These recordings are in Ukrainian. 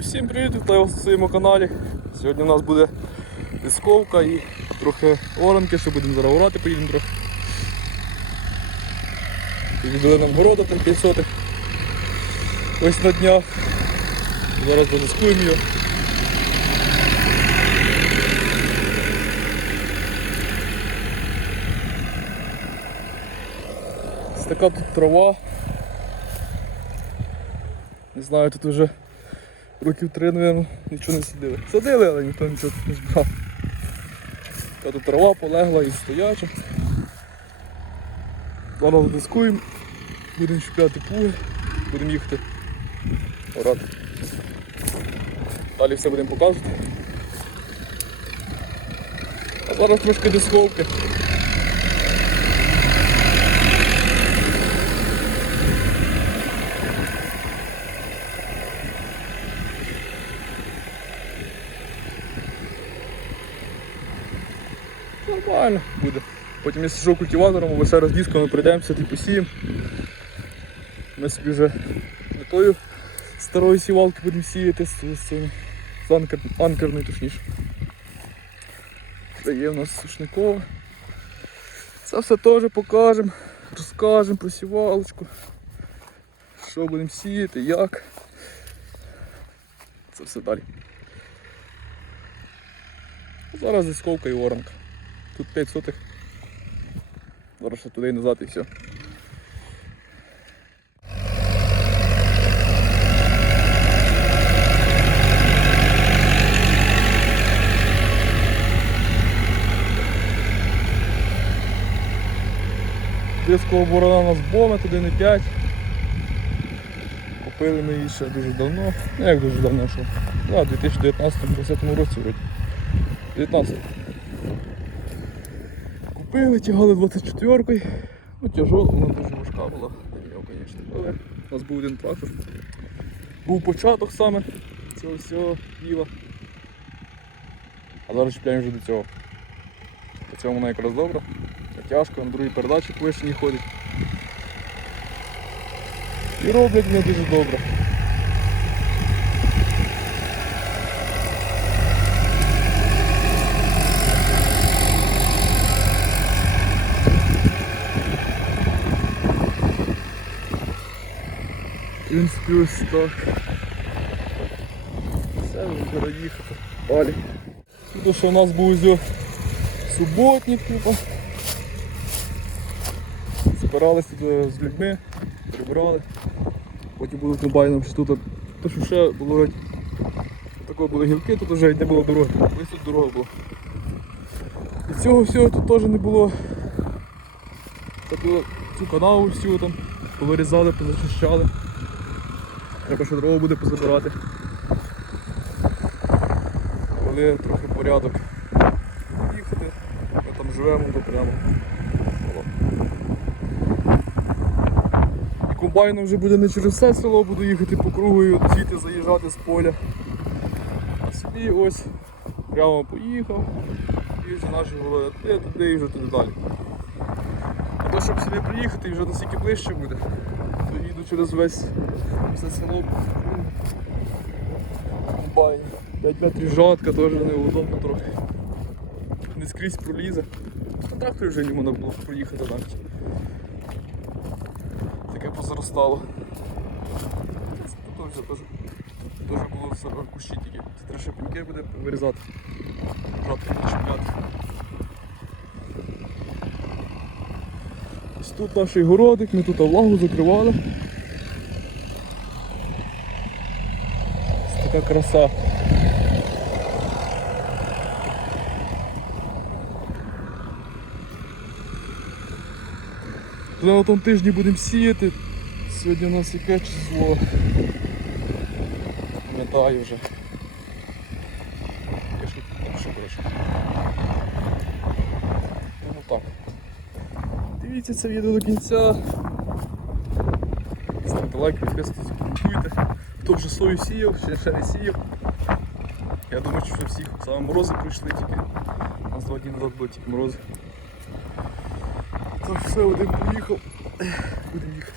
Всім привіт, вітаю вас на своєму каналі. Сьогодні у нас буде дисковка і трохи оранки, що будемо зараз орати, поїдемо трохи. Віддали нам города там 5 сотих. Ось на днях. Зараз додискуємо його. Така тут трава. Не знаю, тут вже років три, мабуть, нічого не садили. Садили, але ніхто нічого не збирав. Така тут трава полегла і стояча. Зараз дискуємо, будемо чіпляти плуги, будемо їхати орати. Далі все будемо показувати. А зараз трошки дисковки. Нормально буде. Потім я сижу культиватором, або ще раз ми прийдемося, типу сіємо. Ми собі вже не тою старою сівалки будемо сіяти з, з, з анкер, анкерною точніше. Це є в нас сушникова. Це все теж покажемо, розкажемо про сівалочку. Що будемо сіяти, як. Це все далі. Зараз дисковка і оранка. Тут 5 сотих. Зараз ще туди і назад і все. Дискова борона нас боме, туди не 5. Купили ми її ще дуже давно. Ну як дуже давно що? Да, 2019-2020 році вроді. 19. Купили, тягали 24-кою. Ну тяжола, вона дуже важка була. нього, звісно. Але у нас був один трактор. Був початок саме цього всього діла. А зараз чіпляємо вже до цього. По цьому вона якраз добра. Тяжко, на другій передачі вишні ходить. І роблять вони дуже добре. Принципі, ось так. Все, вже пора їхати. Далі. Тут що у нас був ось суботник, типу. Збирались тут е, з людьми, прибирали. Потім були комбайном, що тут, то що ще було геть, тако були гілки, тут вже не було дороги. Ось тут дорога була. І цього всього тут теж не було. Тобто цю канаву всю там повирізали, позачищали. Треба ще дорогу буде позабирати. Коли трохи порядок їхати, ми там живемо, то прямо. І комбайном вже буде не через все село, буду їхати по кругу і звідти заїжджати з поля. Собі ось прямо поїхав і вже наші голови туди, і вже туди далі. А то, щоб сюди приїхати і вже настільки ближче буде, їду через весь все село. Комбайн. 5 метрів жатка теж неудобно трохи. Не скрізь пролізе. На вже не можна було проїхати навіть. Таке позаростало. Тут теж, було все кущі тільки. Це треба ще буде вирізати. Жатки почіпляти. Ось тут наш городик, ми тут влагу закривали. Ось така краса. На тому тижні будемо сіяти. Сьогодні у нас яке число. Пам'ятаю вже. Я ж тут напишу, коротше. Тому так. Дивіться це відео до кінця. Ставте лайк, підписуйтесь, коментуйте. Хто вже сою сіяв, ще, ще не сіяв. Я думаю, що всіх саме морози прийшли тільки. У нас два дні назад були тільки морози. Так, все, один поїхав. Будемо їхати.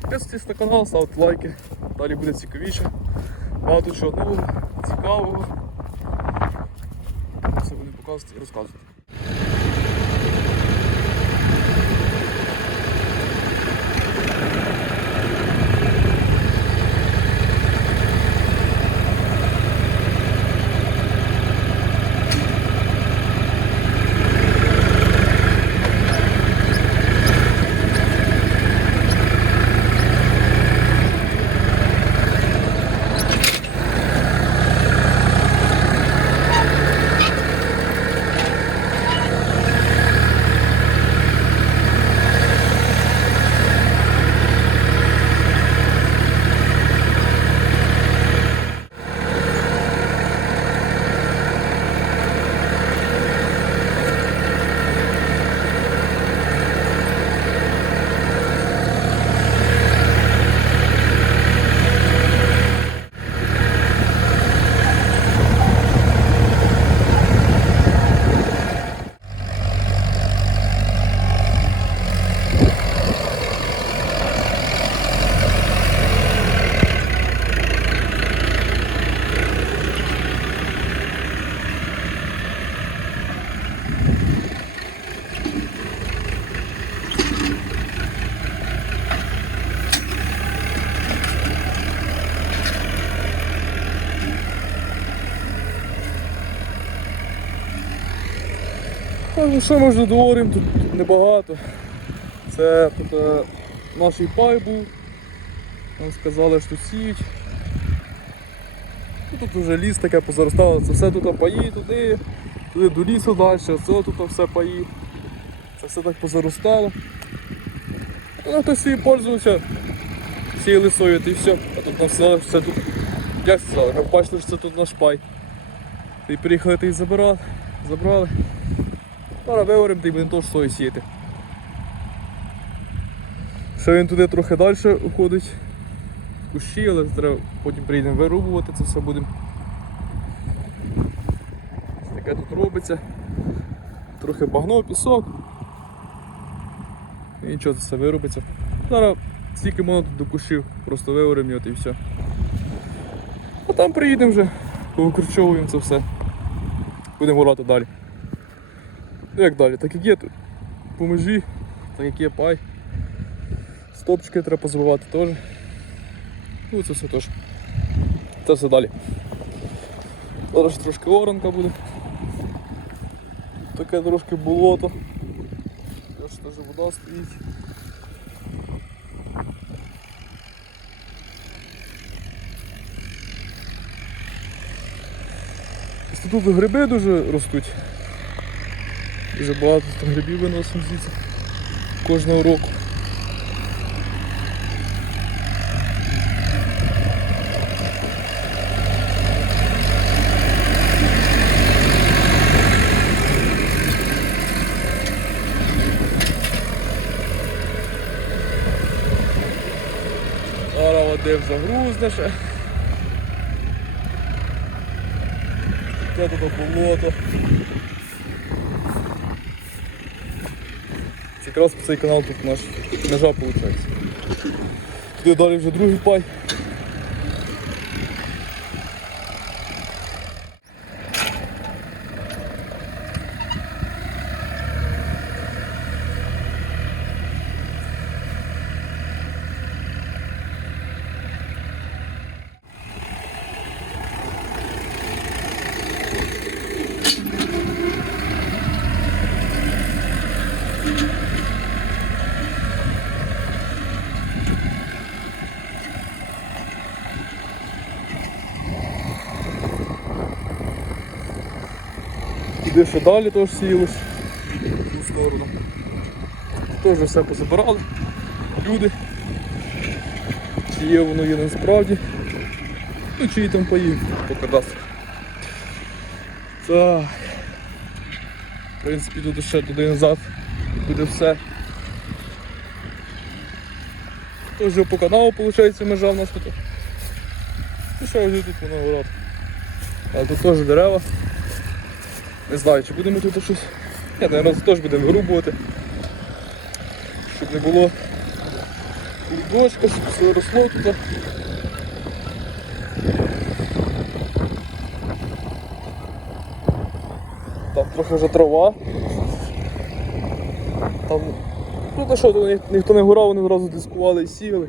Підписуйтесь на канал, ставте лайки. Далі буде цікавіше. Багато чого нового, цікавого. Все будемо показувати і розказувати. А, Ну, що ми вже договоримо, тут, небагато. Це тут е, наш пай був. Нам сказали, що сіють. Ну, Тут вже ліс таке позаростало, це все тут паї, туди, туди до лісу далі, це тут все паї. Це все так позаростало. Ну, хтось собі пользувався цією лисою, і все. А тут нам сказали, що тут, як сказали, бачили, що це тут наш пай. І приїхали ти забирали, забрали. Зараз виоримо та й будемо теж сою сіяти. Ще він туди трохи далі уходить кущі, але треба потім приїдемо вирубувати це все будемо. Таке тут робиться. Трохи багно, пісок. І нічого це все виробиться. Зараз стільки можна тут до кущів, просто виоримо і все. А там приїдемо вже, повикорчовуємо це все. Будемо грати далі. Ну як далі, так як є тут по межі, так як є пай. Стопчики треба позабивати теж. Ну це все теж. Це все далі. Зараз трошки оранка буде. Таке трошки болото. Ось теж вода стоїть. Тут гриби дуже ростуть. Дуже багато там грибів виносимо звідси кожного року. Зараз води загрузне ще. Де тут болото. Якраз по цей канал тут наш межа виходить. Туди далі вже другий пай. Туди ще далі теж сіялось в ту сторону. Теж все позабирали. Люди. Чи є воно є насправді. Ну чи там поїв, поки дасть. Так. В принципі тут ще туди назад буде все. Тут вже по каналу виходить межа в нас тут. І ще ось тут воно город. Але тут теж дерева. Не знаю, чи будемо тут щось. Я, мабуть, теж будемо вирубувати. Щоб не було курдочка, щоб все росло тут. Там трохи вже трава. Там... Ну то що, то ніхто не гурав, вони одразу дискували і сіяли.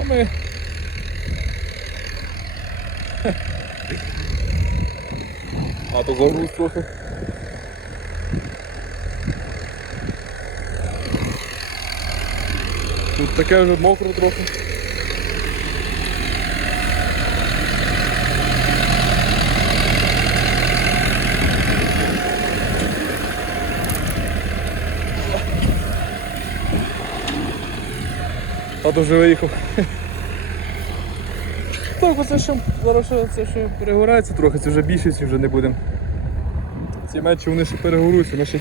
А ми а то загруз трохи. Тут таке вже мокро трохи. Тато вже виїхав. Так, оце ще зараз це ще перегорається трохи, це вже більшість вже не будемо. Ці мечі вони ще перегоруються, ми ще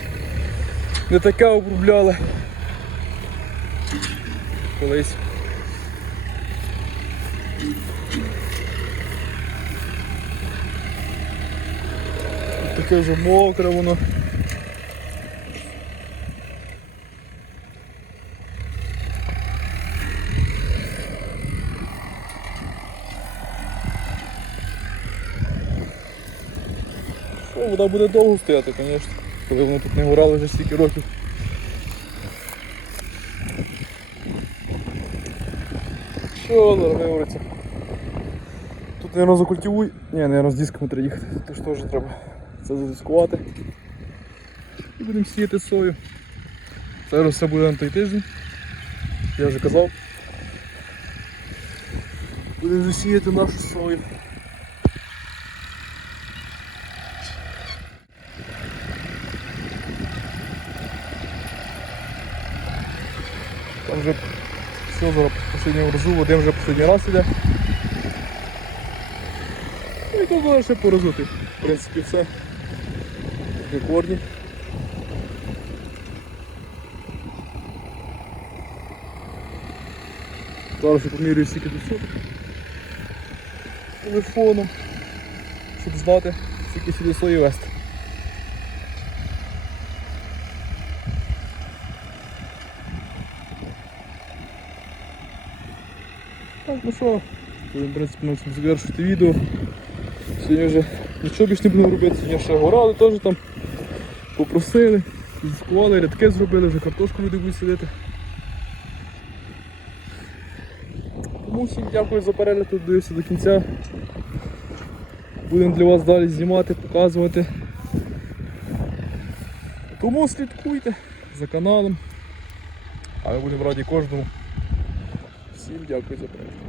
не таке обробляли. Колись. Таке вже мокре воно. Вода буде довго стояти, звісно, коли воно тут не горало вже стільки років. Що зараз вивориться? Тут, мабуть, закультивуй. Ні, мабуть, з дисками треба їхати. Тут ж теж треба це задискувати. І будемо сіяти сою. Зараз все буде на той тиждень. Я вже казав. Будемо вже сіяти нашу сою. Там вже все зараз останнього разу, Вадим вже останній раз іде. Ну і тут зараз ще порозути. В принципі все. Рекордні. Зараз я помірюю стільки тут соток. Телефоном, щоб знати, скільки сюди сої вести. Ну що, в принципі, на завершити відео. Сьогодні вже нічого більше не будемо робити, сьогодні ще горали теж там, попросили, зіскували, рядки зробили, вже картошку люди будуть сидіти. Тому всім дякую за перегляд, тут дивився до кінця. Будемо для вас далі знімати, показувати. Тому слідкуйте за каналом. А ми будемо раді кожному. Всім дякую за перегляд.